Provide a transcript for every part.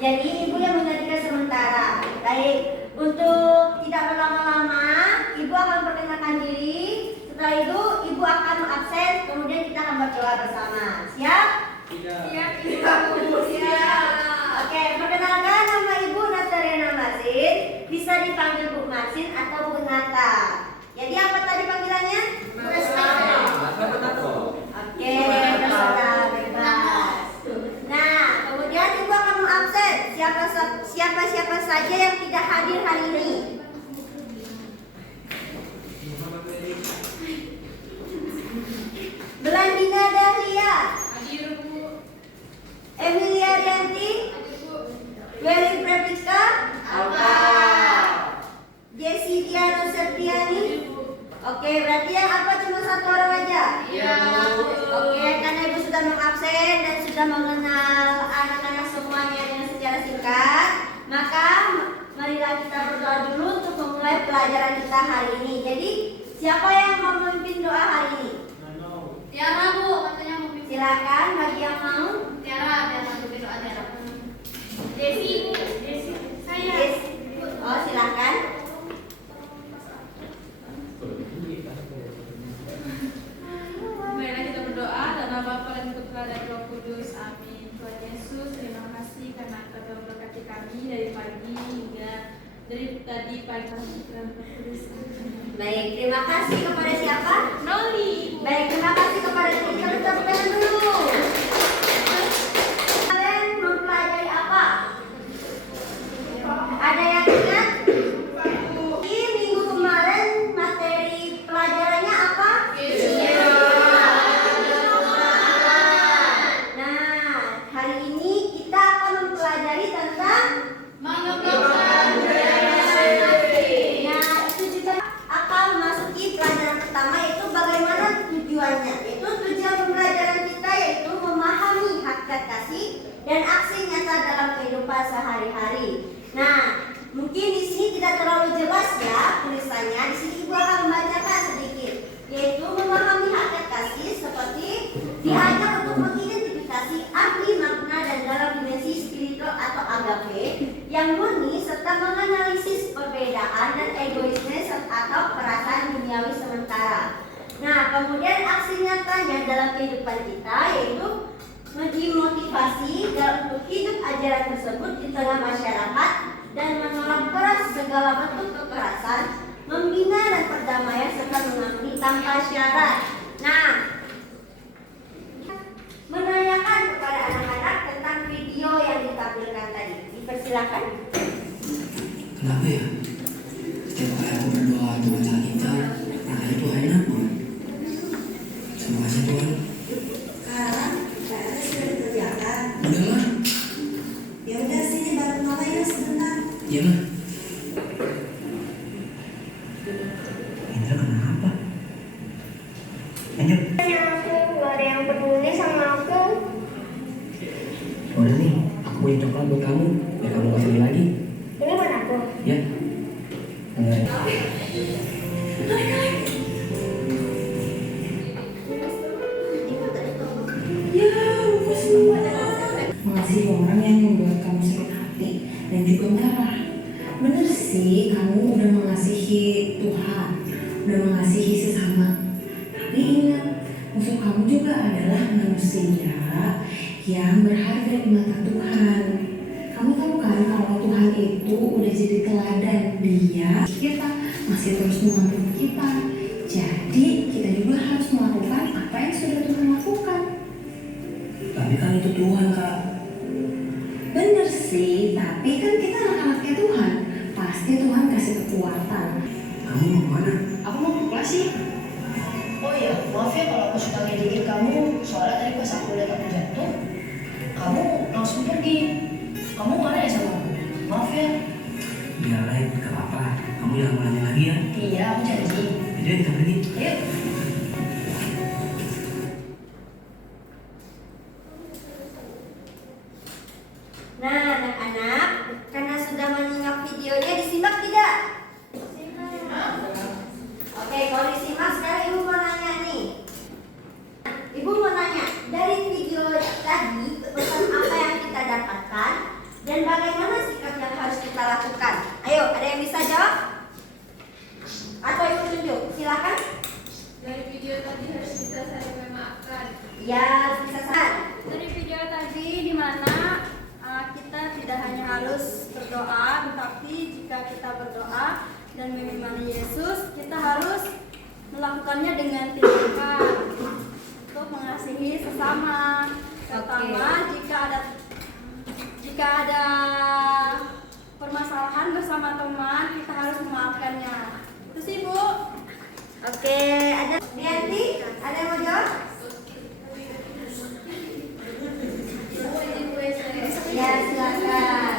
Jadi ibu yang menggantikan sementara. Baik, untuk tidak berlama-lama, ibu akan perkenalkan diri. Setelah itu ibu akan absen, kemudian kita akan berdoa bersama. Siap? Siap. Siap. Oke, perkenalkan, nama ibu Natariana Masin. Bisa dipanggil Bu Masin atau Bu Nata. Jadi apa tadi panggilannya? Oke, terserah bebas. Nah, kemudian ibu akan mengabsen siapa saja yang tidak hadir hari ini. Belandina Dahlia, Hadir, Bu. Emilia Rianti, Hadir, Bu. Welly Previska, Apa? Jesi Diana Septiani. Hadir, Bu. Oke, berarti yang apa cuma satu orang aja? Iya, Bu. Oke, karena ibu sudah mengabsen dan sudah mengenal anak-anak semuanya dengan secara singkat, maka marilah kita berdoa dulu untuk memulai pelajaran kita hari ini. Jadi, siapa yang mau memimpin doa hari ini? Tiara, Bu, katanya mau bikin. Silakan bagi yang mau. Tiara bikin doa Tiara. Desi, Bu. Desi. Saya. Yes. Oh, silakan. Marilah kita berdoa dalam nama Bapa dan Putra dan Roh Kudus. Amin. Tuhan Yesus, terima kasih karena Engkau telah memberkati kami dari pagi hingga dari tadi pagi dan Roh Kudus. Amin. Baik, terima kasih kepada siapa? Noli. Baik, terima kasih kepada kita. Tepuk tangan dulu. Kalian mempelajari apa? Ada yang ingat? Di minggu kemarin materi pelajarannya apa? Nah, hari ini kita akan mempelajari tentang Mengembangkan Nah, itu juga akan memasuki pelajaran pertama, yaitu bagaimana tujuannya. Yaitu tujuan pembelajaran kita yaitu memahami hakikat kasih dan aksi nyata dalam kehidupan sehari-hari. Nah, mungkin di sini tidak terlalu jelas ya tulisannya. Di sini ibu akan membacakan sedikit, yaitu memahami hakikat kasih seperti diajak untuk mengidentifikasi arti, makna dan dalam dimensi spiritual atau agape yang murni serta menganalisis perbedaan dan egoisme atau perasaan duniawi sementara. Nah, kemudian aksi nyatanya dalam kehidupan kita yaitu dimotivasi untuk hidup ajaran tersebut di tengah masyarakat dan menolak keras segala bentuk kekerasan, membina dan perdamaian serta mengakui tanpa syarat. Nah, menanyakan kepada anak-anak tentang video yang ditampilkan tadi. Dipersilakan. Kenapa ya? Setiap kali aku berdoa untuk baca Alkitab, maka itu hari apa? Terima kasih Tuhan. Sekarang PR sudah dikerjakan. Udah mah? Ya udah sini bantu mama ya sebentar. Iya mah. Indra kenapa? Indra? Aku gak ada yang peduli sama aku. Udah nih, aku punya coklat buat kamu. Biar kamu gak sedih lagi. Ini buat aku. Ya? Enggak. Mengasihi orang yang membuat kamu sakit hati dan juga marah. Bener sih, kamu udah mengasihi Tuhan, udah mengasihi sesama. Tapi ingat, musuh kamu juga adalah manusia yang berharga di mata Tuhan. Kamu tahu kan kalau Tuhan itu udah jadi teladan, Dia kita masih terus mengampuni kita. Jadi kita juga harus melakukan apa yang sudah Tuhan lakukan. Tapi kan itu Tuhan, Kak. Bener sih, tapi kan kita anak-anaknya Tuhan. Pasti Tuhan kasih kekuatan. Kamu mau kemana? Aku mau ke kelas sih. Oh iya, maaf ya kalau aku suka ngedikin kamu. Soalnya tadi pas aku lihat aku jatuh, kamu langsung pergi. Kamu marah ya sama aku? Maaf ya. Iya, Lai. Gak apa-apa. Kamu jangan nanya lagi ya. Iya, aku janji. Jadi kita pergi. Ayo. Nah, anak-anak, karena sudah menyimak videonya, disimak tidak? Oke, kalau disimak sekarang ibu mau nanya nih. Ibu mau nanya, dari video tadi pesan apa yang kita dapatkan dan Ya, bisa saja. Dari video tadi di mana kita tidak hanya harus berdoa, tetapi jika kita berdoa dan mengimani Yesus, kita harus melakukannya dengan tindakan untuk mengasihi sesama. Pertama, jika ada permasalahan bersama teman, kita harus memaafkannya. Itu sih, Bu. Oke, ada Rianti, ada yang mau jawab? Ya, silakan.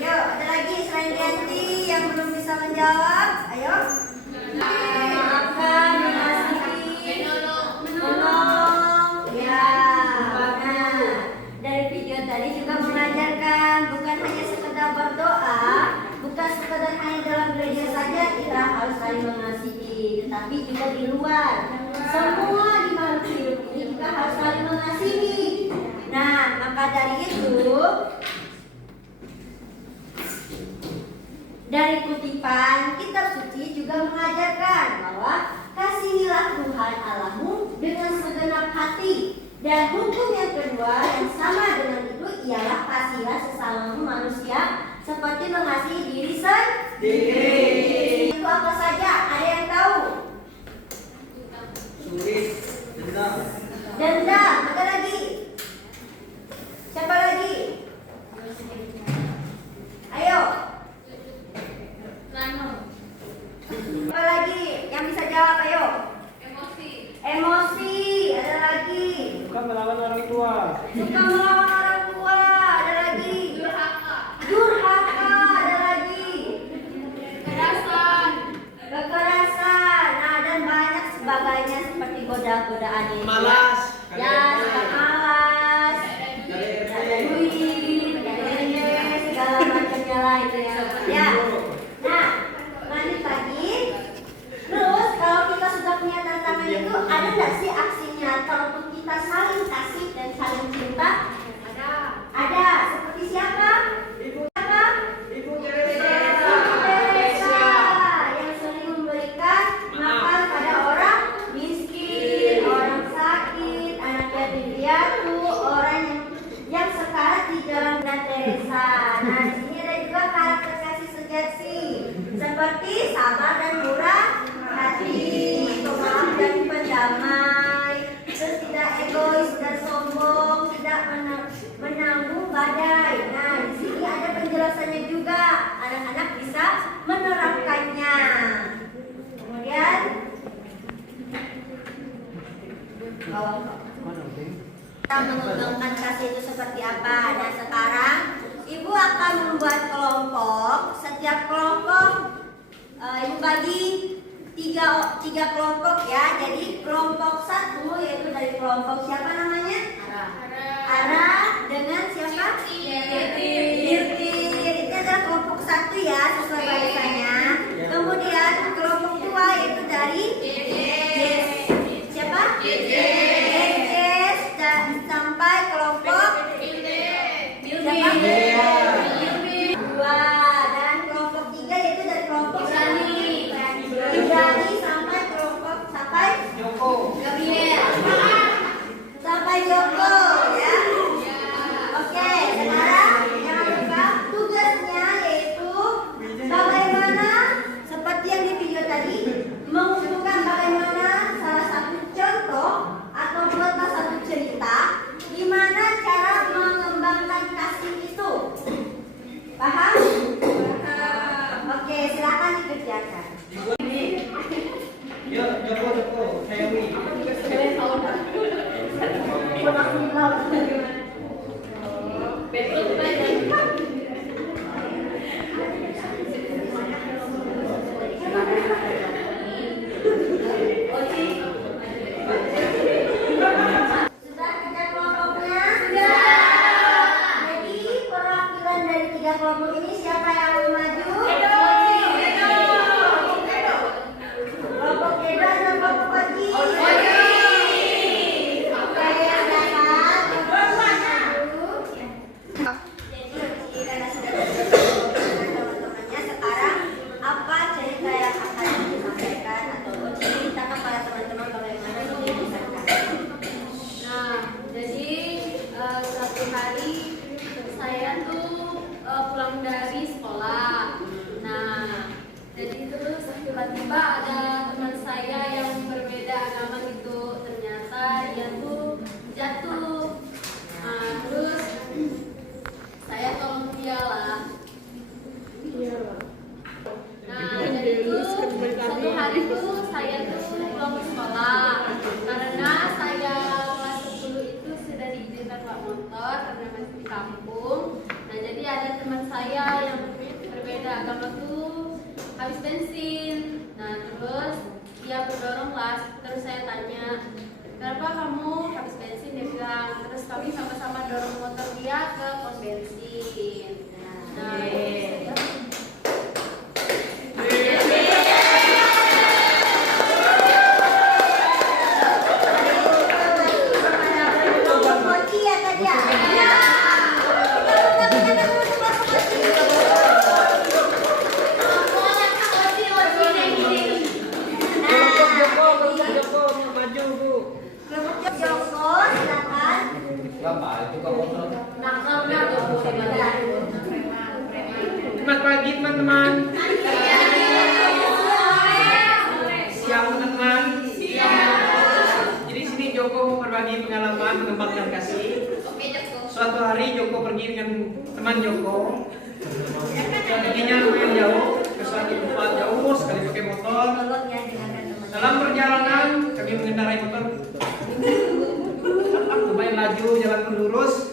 Ayo, ada lagi selain Rianti yang belum bisa menjawab? Ayo. Maafkan, mengasihi, menolong. Ya, benar. Dari video tadi juga mengajarkan bukan hanya sekedar berdoa, bukan sekedar hanya dalam gereja saja kita harus saling mengasihi, tetapi juga di luar. Semua di makhluk hidup ini juga harus saling mengasihi. Nah, maka dari itu, dari kutipan kitab suci juga mengajarkan bahwa kasihilah Tuhan Allahmu dengan segenap hati. Dan hukum yang kedua yang sama dengan itu ialah kasihilah sesamamu manusia seperti mengasihi diri sendiri. Itu apa saja? Ada yang tahu? Dendam. Ada lagi? Siapa lagi? Ayo. Apa lagi yang bisa jawab? Ayo. Emosi. Ada lagi? Suka melawan orang tua. Suka melawan orang tua. Ada lagi? Durhaka. Ada lagi? Kekerasan. Nah, dan banyak sebagainya seperti goda-godaan ini. Malas. Ya, suka malas. Ada duit, segala macamnya lah itu ya. Ya. Nah, lanjut lagi. Terus kalau kita sudah punya tantangan itu, ada nggak sih aksi nyata untuk kita saling kasih dan saling cinta? Ada. Seperti siapa? Siapa? Ibu Teresa yang sering memberikan makan pada orang miskin, orang sakit, anak yatim piatu, orang yang sekarat di jalan Teresa. Nah, di sini ada juga karakter kasih sejati seperti sabar dan murah hati, pemaaf dan pendamai, terus tidak egois dan sombong, tidak menanggung badai. Nah, di sini ada penjelasannya juga, anak-anak bisa menerapkannya. Kemudian, kita mengembangkan kasih itu seperti apa. Nah, sekarang Ibu akan membuat kelompok. Setiap kelompok Ibu bagi tiga kelompok ya. Jadi kelompok satu yaitu dari kelompok siapa namanya? Ara dengan siapa? Irtir. Itu adalah kelompok satu ya, sesuai barisannya. Kemudian kelompok dua yaitu dari siapa? Yejes sampai kelompok siapa? Dua. Dan kelompok tiga yaitu dari kelompok Ibrani sampai kelompok Joko. Sampai Joko ya. Oke, sekarang jangan lupa tugasnya yaitu bagaimana seperti yang di video tadi mengumpulkan bagaimana salah satu contoh atau buatlah satu cerita di mana cara mengembangkan kasih itu. kami sama-sama dorong motor dia ke pos bensin. Nah, mochi ya tadi ya. Maju bu. Joko, silakan. Selamat pagi teman-teman. Siang teman-teman. Jadi sini Joko mau berbagi pengalaman mengembangkan kasih. Suatu hari Joko pergi dengan teman Joko. Perginya lumayan jauh ke suatu tempat jauh sekali pakai motor. Tolong ya dengarkan teman. Dalam perjalanan kami mengendarai motor lumayan laju, jalan pun lurus.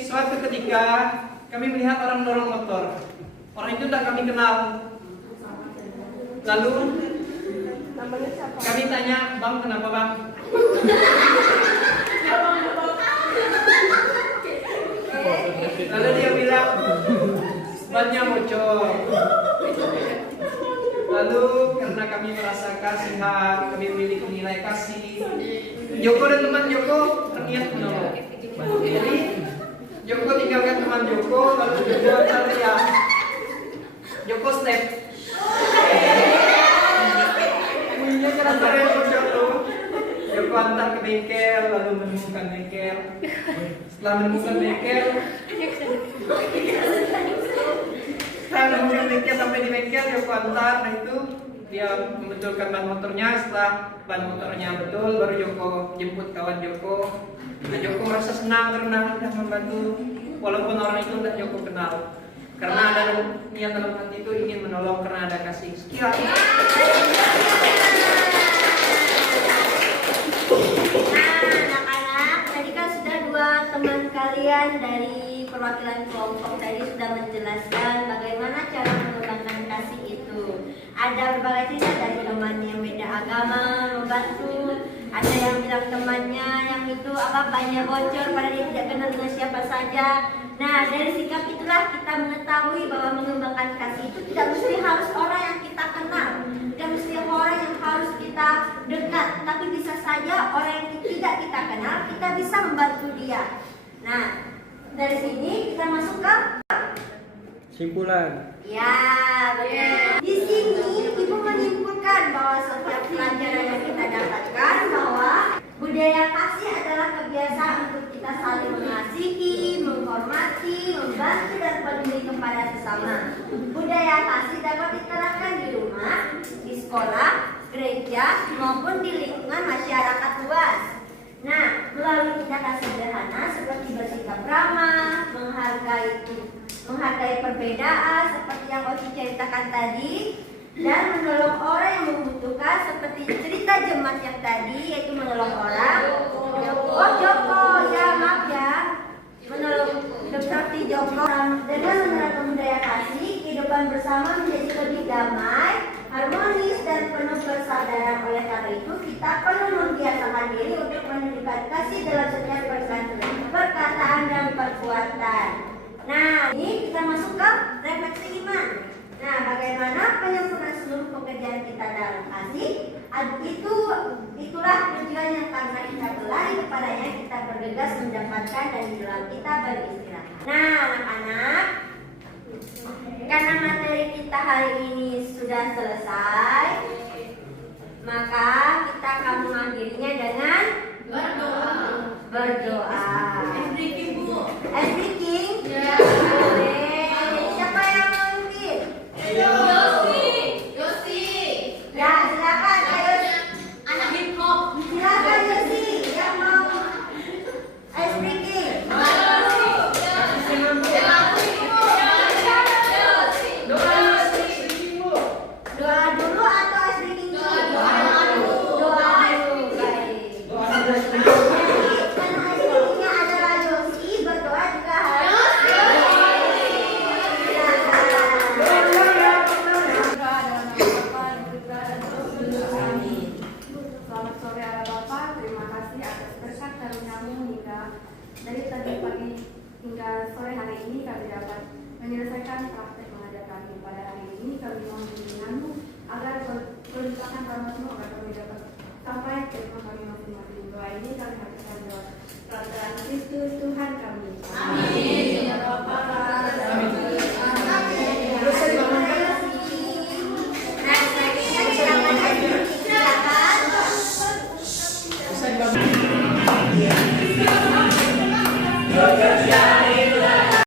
Suatu ketika kami melihat orang dorong motor. Orang itu tak kami kenal. Lalu kami tanya, bang kenapa bang? Lalu dia bilang, bannya bocor. Lalu karena kami merasa kasihan, kami memiliki nilai kasih, Joko dan teman Joko berniat menolong. Jadi Joko tinggalkan teman Joko, lalu Joko cari ya. Joko step. Bunyinya kena tarik bocor tuh. Joko antar ke bengkel, lalu menemukan bengkel. Setelah menemukan bengkel, sampai di bengkel Joko antar, nah itu dia membetulkan ban motornya. Setelah ban motornya betul, baru Joko jemput kawan Joko. Nah, Joko merasa senang karena sudah membantu, walaupun orang itu tidak Joko kenal. Karena ada niat dalam hati itu ingin menolong karena ada kasih. Sekian. Nah, anak-anak, tadi kan sudah dua teman kalian dari perwakilan kelompok tadi sudah menjelaskan bagaimana cara mengembangkan kasih itu. Ada berbagai cerita dari temannya yang beda agama membantu, ada yang bilang temannya yang itu banyak bocor pada dia tidak kenal dengan siapa saja. Nah, dari sikap itulah kita mengetahui bahwa mengembangkan kasih itu tidak mesti harus orang yang kita kenal, tidak mesti orang yang harus kita dekat, tapi bisa saja orang yang tidak kita kenal, kita bisa membantu dia. Nah, dari sini kita masuk ke Simpulan. ya, benar. Di sini ibu menyimpulkan bahwa setiap pelajaran yang kita dapatkan bahwa budaya kasih adalah kebiasaan untuk kita saling mengasihi, menghormati, membantu dan peduli kepada sesama. Budaya kasih dapat diterapkan di rumah, di sekolah, gereja, maupun di lingkungan masyarakat luas. Nah, melalui tindakan sederhana seperti bersikap ramah, menghargai perbedaan seperti yang Oci ceritakan tadi, dan menolong orang yang membutuhkan seperti cerita jemaat yang tadi, yaitu menolong orang. Joko, ya maaf ya, menolong seperti Joko. Dengan menerapkan budaya kasih, kehidupan bersama menjadi lebih damai, harmonis dan penuh kesadaran. Oleh karena itu, kita perlu membiasakan diri untuk menunjukkan kasih dalam setiap perkataan dan perbuatan. Nah, ini kita masuk ke refleksi iman. Nah, bagaimana penyempurnaan seluruh pekerjaan kita dalam kasih? Itulah tujuannya, karena kita berlari kepadanya, kita bergegas mendapatkan dan di dalam kita beristirahat. Nah, anak-anak, karena materi kita hari ini sudah selesai, maka kita akan mengakhirinya dengan berdoa. And breaking? Ya. Boleh. Siapa yang mau memimpin? Yosi. Ya, silakan. Ayo. Anak hip hop. Silakan Yosi yang mau ice breaking. Doa dulu atau ice breaking dulu? Doa dulu. Baik. Karena ice breakingnya adalah Yosi, berdoa juga harus Selamat sore Allah Bapa, terima kasih atas berkat karuniamu hingga Dari tadi pagi hingga sore hari ini kami dapat menyelesaikan praktek mengajar kami. Pada hari ini kami mohon bimbinganmu agar perlimpahkan rahmatmu agar kami dapat sampai ke rumah kami masing-masing. Doa ini kami